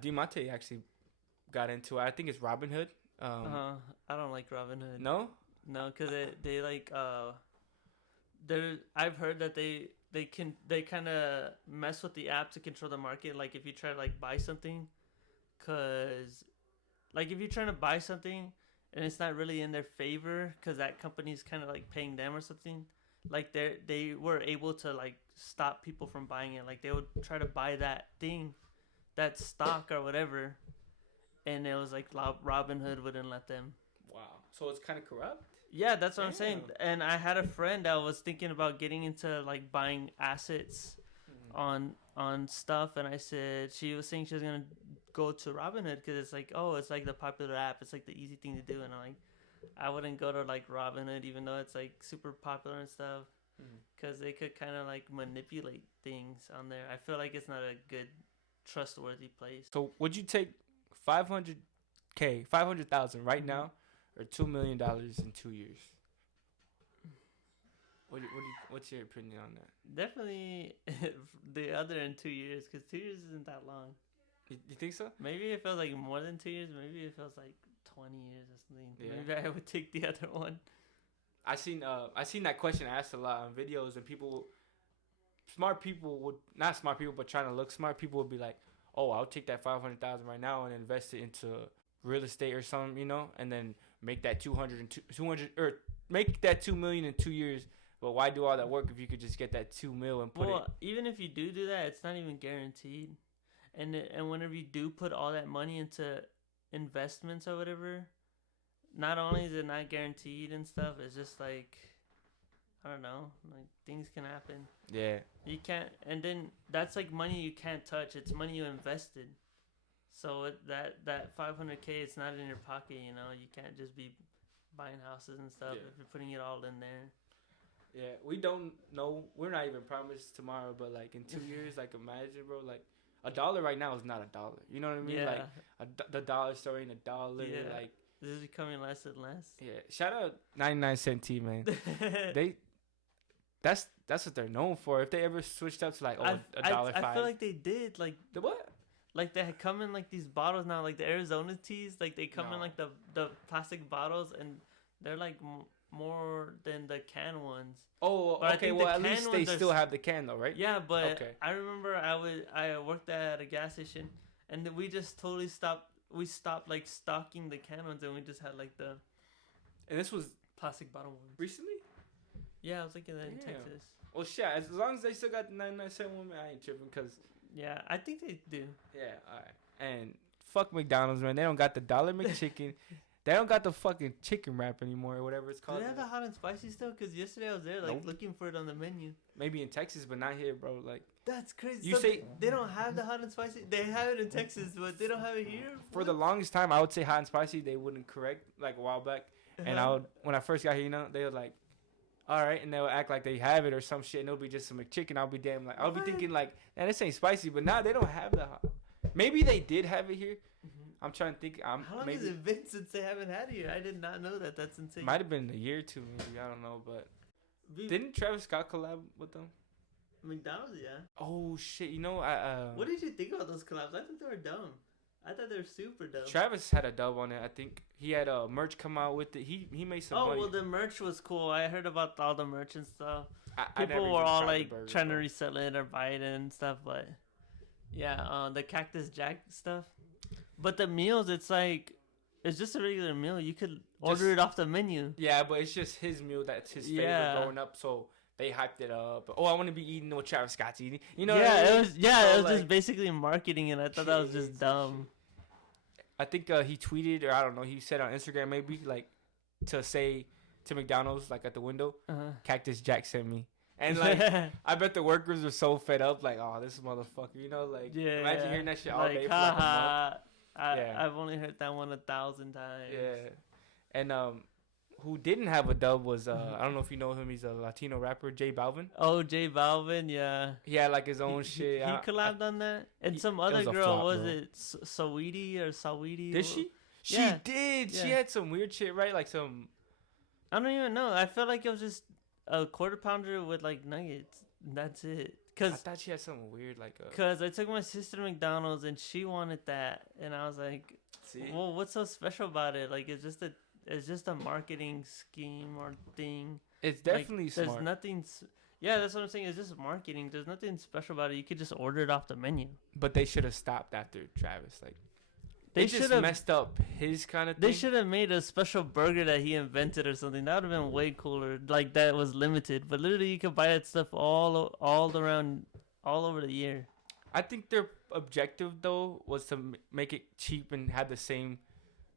Diamante actually got into it. I think it's Robinhood. I don't like Robinhood. No. No, because they like I've heard that they kind of mess with the app to control the market. Like if you try to like buy something, cause like if you're trying to buy something and it's not really in their favor, cause that company's kind of like paying them or something. Like they were able to like stop people from buying it. Like they would try to buy that thing, that stock or whatever, and it was like Robinhood wouldn't let them. Wow. So it's kind of corrupt. Yeah, that's what I'm saying. Damn. And I had a friend that was thinking about getting into like buying assets on stuff, and I said she was saying she was gonna go to Robinhood because it's like, oh, it's like the popular app. It's like the easy thing to do, and I'm like, I wouldn't go to like Robinhood even though it's like super popular and stuff, because they could kind of like manipulate things on there. I feel like it's not a good, trustworthy place. So would you take 500,000 right now, or $2 million in 2 years? What's your opinion on that? Definitely the other in 2 years, because 2 years isn't that long. You think so? Maybe it feels like more than 2 years. Maybe it feels like 20 years or something. Yeah. Maybe I would take the other one. I seen that question asked a lot on videos, and smart people would, not smart people, but trying to look smart, people would be like, oh, I'll take that 500,000 right now and invest it into real estate or something, you know, and then make that 200 or make that 2 million in 2 years. But why do all that work if you could just get that 2 mil and put it? Even if you do that, it's not even guaranteed. And whenever you do put all that money into investments or whatever, not only is it not guaranteed and stuff, it's just like, I don't know, like things can happen. Yeah. You can't, and then that's like money you can't touch. It's money you invested. So that 500K, it's not in your pocket. You know, you can't just be buying houses and stuff if you're putting it all in there. Yeah, we don't know. We're not even promised tomorrow, but like in 2 years, like imagine, bro, like $1 right now is not $1. You know what I mean? Yeah. Like the dollar store ain't $1. Yeah. Like This is becoming less and less. yeah. Shout out 99 Cent T, man. That's what they're known for. If they ever switched up to like $1.05, I feel like they did like the what? Like they come in like these bottles now, like the Arizona teas. Like they come in like the plastic bottles, and they're like more than the can ones. Oh, but okay. Well, at least they still have the can though, right? Yeah, but I remember I worked at a gas station, and then we just totally stopped. We stopped like stocking the can ones, and we just had like the. And this was plastic bottle ones. Recently? Yeah, I was thinking that in Texas. Well, shit. As long as they still got the 99 cent one, I ain't tripping. Cause yeah, I think they do. Yeah, all right. And fuck McDonald's, man. They don't got the Dollar McChicken. They don't got the fucking chicken wrap anymore or whatever it's called. Do they have the hot and spicy still? Because yesterday I was there, like, looking for it on the menu. Maybe in Texas, but not here, bro. Like, that's crazy. You say they don't have the hot and spicy? They have it in Texas, but they don't have it here? For the longest time, I would say hot and spicy. They wouldn't correct, like, a while back. And when I first got here, you know, they were like, all right, and they'll act like they have it or some shit, and it'll be just some McChicken. I'll be damn like, I'll be thinking like, man, this ain't spicy, but now they don't have the hot. Maybe they did have it here. Mm-hmm. I'm trying to think. How long has it been since they haven't had it here? I did not know that. That's insane. Might have been a year or two, maybe. I don't know, but didn't Travis Scott collab with them? McDonald's, yeah. Oh shit! You know, what did you think about those collabs? I thought they were dumb. I thought they were super dumb. Travis had a dub on it. I think he had merch come out with it. He made some money. Oh, well, the merch was cool. I heard about all the merch and stuff. People were all like trying to resell it or buy it and stuff, but yeah, the Cactus Jack stuff. But the meals, it's like, it's just a regular meal. You could order it off the menu. Yeah, but it's just his meal that's his favorite growing up, so they hyped it up. Oh, I want to be eating what Travis Scott's eating. You know? Yeah, what I mean? it was like, just basically marketing, and I thought that was just dumb. I think he tweeted, or I don't know, he said on Instagram maybe, like, to say to McDonald's, like, at the window, Cactus Jack sent me. And, like, I bet the workers were so fed up, like, oh, this motherfucker, you know, like, imagine hearing that shit all day for like a month. I've only heard that one 1,000 times. Yeah. And who didn't have a dub was I don't know if you know him. He's a Latino rapper, J Balvin. Oh, J Balvin, yeah. He had like his own shit. He collabed on that, and some other girl was it Saweetie or Saweetie? Did she? She did. Yeah. She had some weird shit, right? Like some. I don't even know. I felt like it was just a quarter pounder with like nuggets. That's it. I thought she had something weird like. Cause I took my sister to McDonald's and she wanted that, and I was like, well, what's so special about it? Like, it's just a marketing scheme or thing. It's definitely like, smart. There's nothing. Yeah, that's what I'm saying. It's just marketing. There's nothing special about it. You could just order it off the menu. But they should have stopped after Travis. Like, they just messed up his kind of thing. They should have made a special burger that he invented or something. That would have been way cooler. Like, that was limited. But literally, you could buy that stuff all around, all over the year. I think their objective, though, was to make it cheap and have the same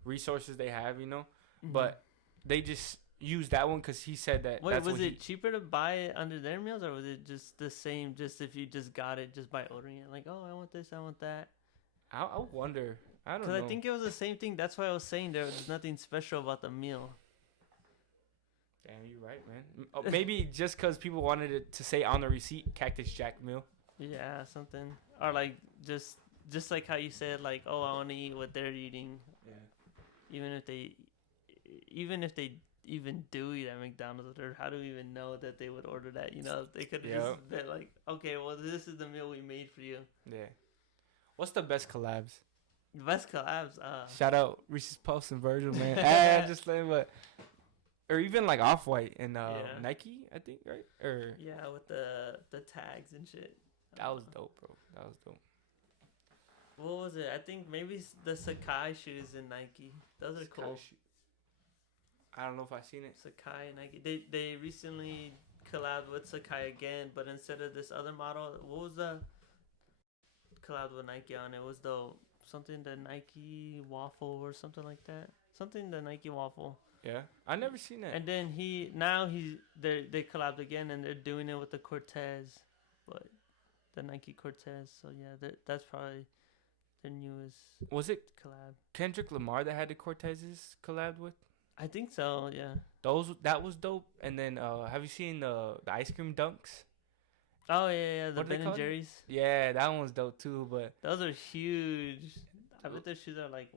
resources they have, you know? Mm-hmm. But they just used that one because he said that. Wait, was it cheaper to buy it under their meals, or was it just the same, just if you just got it just by ordering it? Like, oh, I want this, I want that. I wonder. I don't know. Because I think it was the same thing. That's why I was saying there was nothing special about the meal. Damn, you're right, man. Maybe just because people wanted it to say on the receipt, Cactus Jack meal. Yeah, something. Or like just like how you said, like, oh, I want to eat what they're eating. Yeah. Even if they even do eat at McDonald's, or how do we even know that they would order that? You know, they could just be like, okay, well, this is the meal we made for you. Yeah. What's the best collabs? The best collabs. Shout out Reese's Puffs and Virgil, man. Just like, but. Or even like Off-White and Nike, I think, right? Or with the tags and shit. That was dope, bro. That was dope. What was it? I think maybe the Sakai shoes in Nike. Those are cool. I don't know if I've seen it. Sakai and Nike. They recently collabed with Sakai again, but instead of this other model, what was the collab with Nike on? It was the Nike waffle or something like that. Something the Nike waffle. Yeah, I never seen that. And then they collabed again, and they're doing it with the Cortez, but the Nike Cortez. So yeah, that's probably their newest Was it collab. Kendrick Lamar that had the Cortezes collabed with? I think so. Yeah. That was dope. And then have you seen the ice cream dunks? Oh yeah. The What are they Ben and called? Jerry's. Yeah, that one was dope too. But Those are huge. I bet those shoes are like.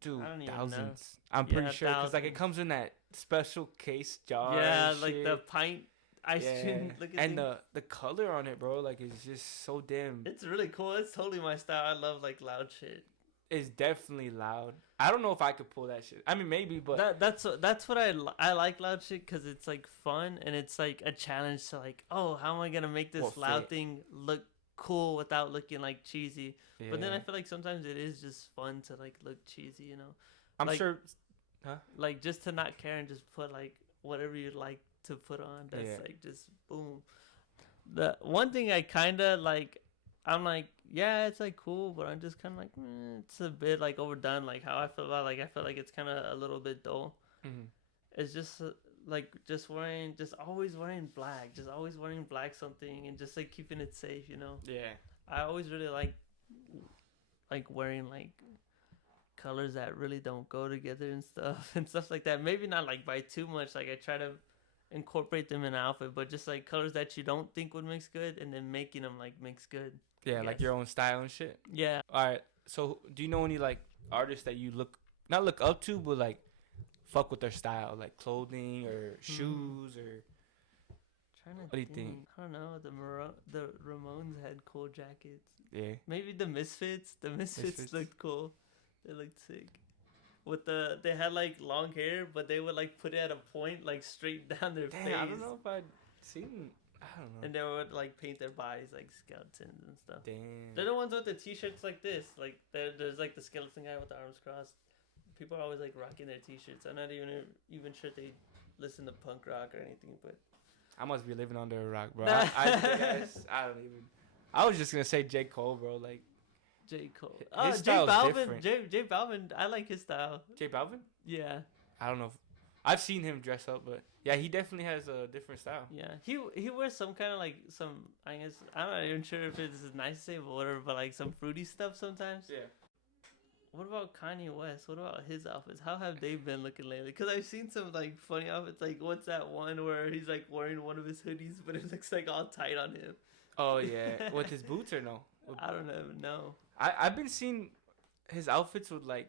dude, I don't even thousands. know. I'm pretty Yeah, sure because like it thousands. comes in that special case jar. Yeah, and like shit. the pint ice cream. And the color on it, bro, like it's just so damn. It's really cool. It's totally my style. I love like loud shit. It's definitely loud. I don't know if I could pull that shit. I mean, maybe, but that's what I like loud shit because it's like fun and it's like a challenge to like, oh, how am I gonna make this loud thing look cool without looking like cheesy? yeah. But then I feel like sometimes it is just fun to like look cheesy, you know? I'm like, sure. Huh? Like just to not care and just put like whatever you'd like to put on. That's like just boom. The one thing I kind of like, I'm like, yeah, it's like cool, but I'm just kind of like, it's a bit like overdone. Like how I feel about like I feel like it's kind of a little bit dull. Mm-hmm. It's just always wearing black something and just like keeping it safe, you know. Yeah. I always really like wearing like colors that really don't go together and stuff like that. Maybe not like by too much. Like I try to incorporate them in an outfit, but just like colors that you don't think would mix good, and then making them like mix good. Yeah, like your own style and shit. Yeah. All right. So, do you know any like artists that you not look up to, but like fuck with their style, like clothing or shoes or? What do you think? I don't know. The Ramones had cool jackets. Yeah. Maybe the Misfits. The Misfits looked cool. They looked sick. They had like long hair, but they would like put it at a point, like straight down their face. I don't know if I'd seen. I don't know. And they would like paint their bodies like skeletons and stuff. Damn. They're the ones with the t-shirts like this. Like there's like the skeleton guy with the arms crossed. People are always like rocking their t-shirts. I'm not even sure they listen to punk rock or anything, but. I must be living under a rock, bro. I don't even. I was just gonna say J. Cole, bro. Like J. Cole. His J style's Balvin. different. J Balvin. I like his style. J Balvin? Yeah. I don't know. I've seen him dress up, but yeah, he definitely has a different style. Yeah, he wears some kind of like some. I guess I'm not even sure if it's nice to say, but whatever. But like some fruity stuff sometimes. Yeah. What about Kanye West? What about his outfits? How have they been looking lately? Because I've seen some like funny outfits. Like what's that one where he's like wearing one of his hoodies, but it looks like all tight on him. Oh yeah, with his boots or no? I don't even know. I've been seeing his outfits with like,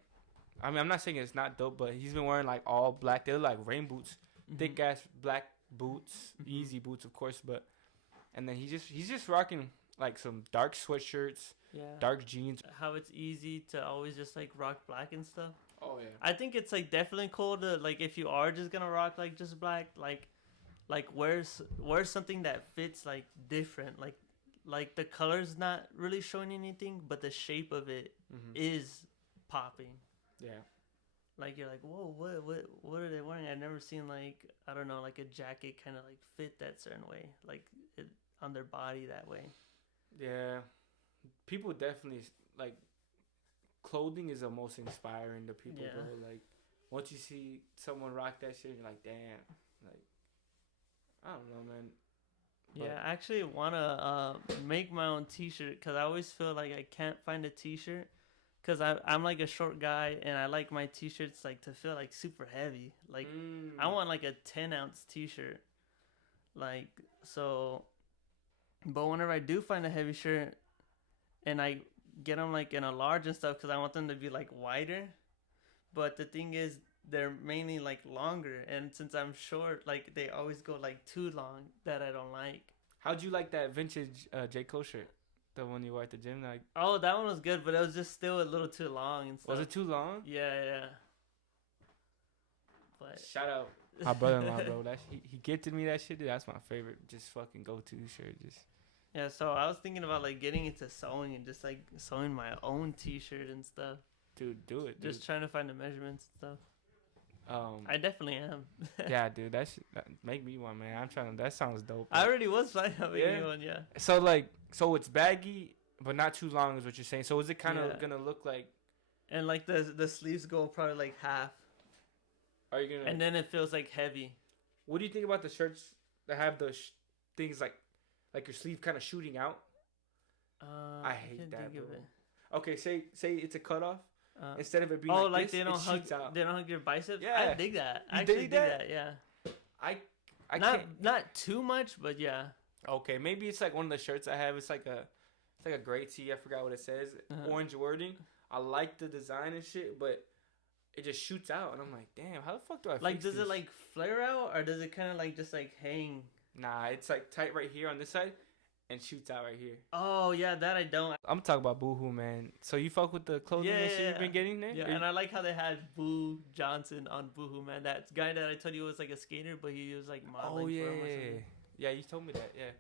I mean I'm not saying it's not dope, but he's been wearing like all black. They look like rain boots, thick ass black boots, easy boots of course, but and then he's just rocking like some dark sweatshirts. Yeah. Dark jeans. How it's easy to always just like rock black and stuff. Oh yeah. I think it's like definitely cool to like if you are just gonna rock like just black, like wear something that fits like different, like the color's not really showing anything, but the shape of it is popping. Yeah. Like you're like, whoa, what are they wearing? I've never seen like I don't know like a jacket kind of like fit that certain way, like it on their body that way. Yeah. People definitely like clothing is the most inspiring to people, bro. Like once you see someone rock that shit, you're like, damn. Like I don't know, man. Yeah, I actually wanna make my own T-shirt because I always feel like I can't find a T-shirt because I'm like a short guy and I like my T-shirts like to feel like super heavy. Like I want like a 10-ounce T-shirt, like so. But whenever I do find a heavy shirt. And I get them like in a large and stuff because I want them to be like wider. But the thing is, they're mainly like longer. And since I'm short, like they always go like too long that I don't like. How'd you like that vintage J. Cole shirt? The one you wore at the gym? Like, oh, that one was good, but it was just still a little too long and stuff. Was it too long? Yeah. But shout out my brother-in-law, bro. He gifted me that shit. Dude, that's my favorite. Just fucking go-to shirt. Just. Yeah, so I was thinking about like getting into sewing and just like sewing my own T-shirt and stuff. Dude, do it. Just trying to find the measurements and stuff. I definitely am. Yeah, dude, that make me one, man. I'm trying to. That sounds dope. I already was planning on making one, yeah. So it's baggy, but not too long, is what you're saying. So is it kind of gonna look like? And like the sleeves go probably like half. Are you gonna? And then it feels like heavy. What do you think about the shirts that have the things like your sleeve kind of shooting out? I hate that, bro. Okay, say it's a cutoff. Instead of it being like this, it shoots out. They don't hug your biceps. Yeah, I dig that. I actually dig that. Yeah. I not too much, but yeah. Okay, maybe it's like one of the shirts I have. It's like a gray tee. I forgot what it says. Orange wording. I like the design and shit, but it just shoots out, and I'm like, damn, how the fuck do I like? fix Does this? it like flare out, or does it kind of like just like hang? Nah, it's like tight right here on this side, and shoots out right here. Oh yeah, that I don't. I'm talking about Boohoo, man. So you fuck with the clothing and shit you've been getting there? Yeah, and I like how they had Boo Johnson on Boohoo, man. That guy that I told you was like a skater, but he was like modeling for him or something. Yeah, you told me that. Yeah.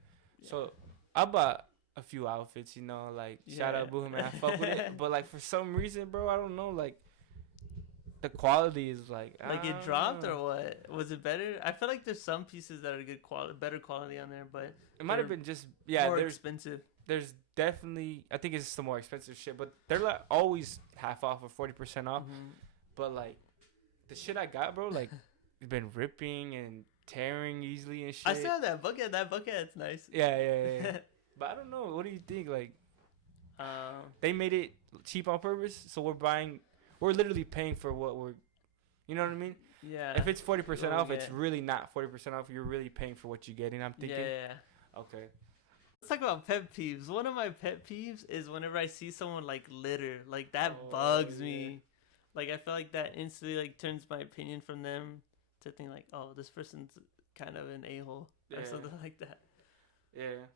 So I bought a few outfits, you know, like shout out Boohoo, man. I fuck with it, but like for some reason, bro, I don't know, like the quality is like it dropped or what? Was it better? I feel like there's some pieces that are good quality, better quality on there, but it might have been just more expensive. There's definitely, I think it's some more expensive shit, but they're like always half off or 40% off. Mm-hmm. But like the shit I got, bro, like it's been ripping and tearing easily and shit. I still have that bucket. That bucket's nice. Yeah. But I don't know. What do you think? Like, they made it cheap on purpose, so we're literally paying for what we're, you know what I mean? Yeah. If it's 40% off, it's really not 40% off. You're really paying for what you're getting. I'm thinking. Yeah. Okay. Let's talk about pet peeves. One of my pet peeves is whenever I see someone like litter, like that bugs me. Like I feel like that instantly like turns my opinion from them to think like, oh, this person's kind of an a-hole or something like that. Yeah.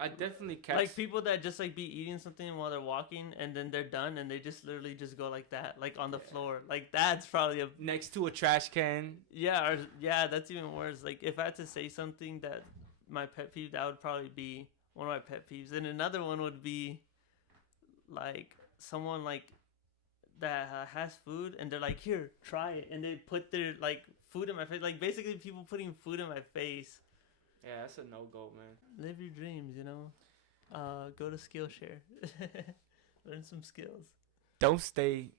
I definitely catch like people that just like be eating something while they're walking and then they're done and they just literally just go like that, like on the floor. Like that's probably next to a trash can. Yeah, that's even worse. Like if I had to say something that my pet peeve, that would probably be one of my pet peeves. And another one would be like someone like that has food and they're like, here, try it, and they put their like food in my face. Like basically people putting food in my face. Yeah, that's a no-go, man. Live your dreams, you know. Go to Skillshare. Learn some skills. Don't stay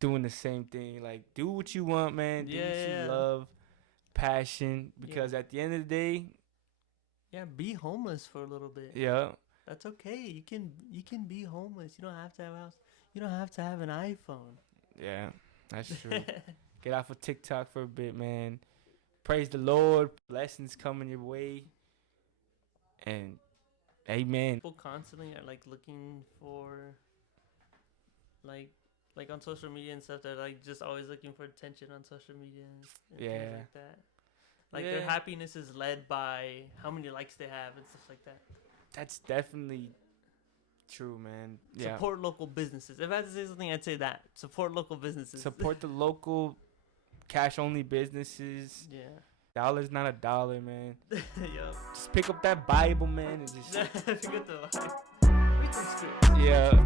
doing the same thing. Like, do what you want, man. Do what you love. Passion. Because at the end of the day... Yeah, be homeless for a little bit. Yeah. That's okay. You can be homeless. You don't have to have a house. You don't have to have an iPhone. Yeah, that's true. Get off of TikTok for a bit, man. Praise the Lord. Blessings coming your way. And amen. People constantly are like looking for like on social media and stuff. They're like just always looking for attention on social media and things like that. Like their happiness is led by how many likes they have and stuff like that. That's definitely true, man. Yeah. Support local businesses. If I had to say something, I'd say that. Support local businesses. Support the local cash-only businesses. Yeah. $1's not a dollar, man. Yep. Just pick up that Bible, man, and just... Pick up the Bible. Read some scripts. Yeah.